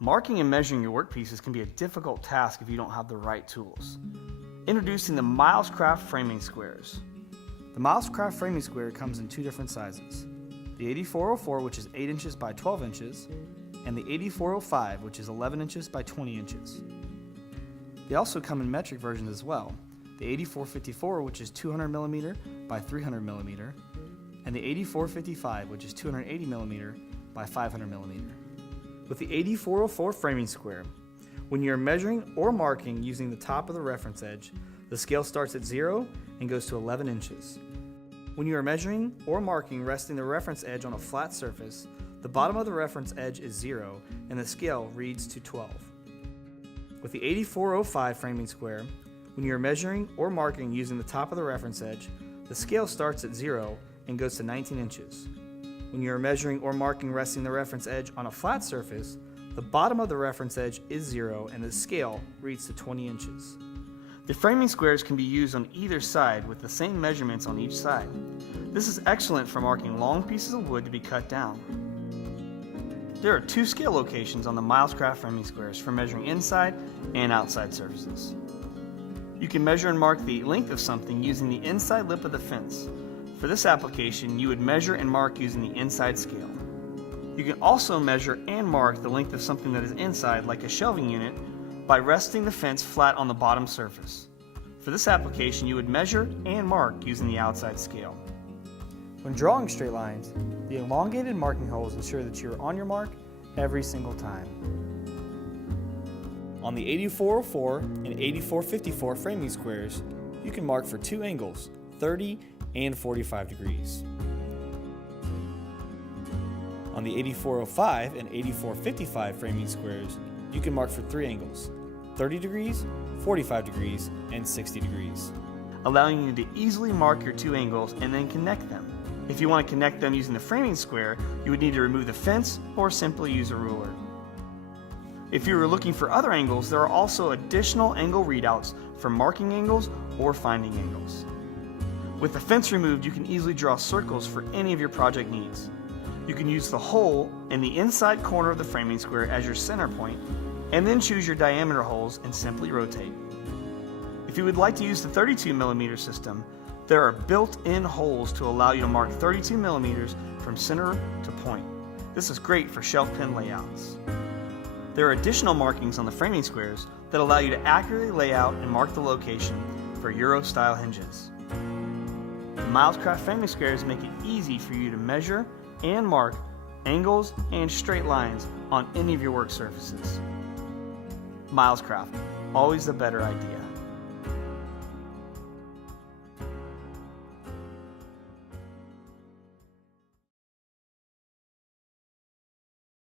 Marking and measuring your workpieces can be a difficult task if you don't have the right tools. Introducing the Milescraft FramingSquares. The Milescraft FramingSquare comes in two different sizes. The 8404, which is 8 inches by 12 inches, and the 8405, which is 11 inches by 20 inches. They also come in metric versions as well. The 8454, which is 200 millimeter by 300 millimeter, and the 8455, which is 280 millimeter by 500 millimeter. With the 8404 framing square, when you're measuring or marking using the top of the reference edge, the scale starts at 0 and goes to 11 inches. When you are measuring or marking resting the reference edge on a flat surface, the bottom of the reference edge is 0 and the scale reads to 12. With the 8405 framing square, when you are measuring or marking using the top of the reference edge, the scale starts at 0 and goes to 19 inches. When you are measuring or marking resting the reference edge on a flat surface, the bottom of the reference edge is 0 and the scale reads to 20 inches. The framing squares can be used on either side with the same measurements on each side. This is excellent for marking long pieces of wood to be cut down. There are two scale locations on the Milescraft framing squares for measuring inside and outside surfaces. You can measure and mark the length of something using the inside lip of the fence. For this application, you would measure and mark using the inside scale. You can also measure and mark the length of something that is inside, like a shelving unit, by resting the fence flat on the bottom surface. For this application, you would measure and mark using the outside scale. When drawing straight lines, the elongated marking holes ensure that you are on your mark every single time. On the 8404 and 8454 framing squares, you can mark for two angles, 30 and 45 degrees. On the 8405 and 8455 framing squares, you can mark for three angles, 30 degrees, 45 degrees, and 60 degrees, allowing you to easily mark your two angles and then connect them. If you want to connect them using the framing square, you would need to remove the fence or simply use a ruler. If you were looking for other angles, there are also additional angle readouts for marking angles or finding angles. With the fence removed, you can easily draw circles for any of your project needs. You can use the hole in the inside corner of the framing square as your center point, and then choose your diameter holes and simply rotate. If you would like to use the 32 millimeter system, there are built-in holes to allow you to mark 32 millimeters from center to point. This is great for shelf pin layouts. There are additional markings on the framing squares that allow you to accurately lay out and mark the location for Euro-style hinges. The Milescraft framing squares make it easy for you to measure and mark angles and straight lines on any of your work surfaces. Milescraft, always the better idea.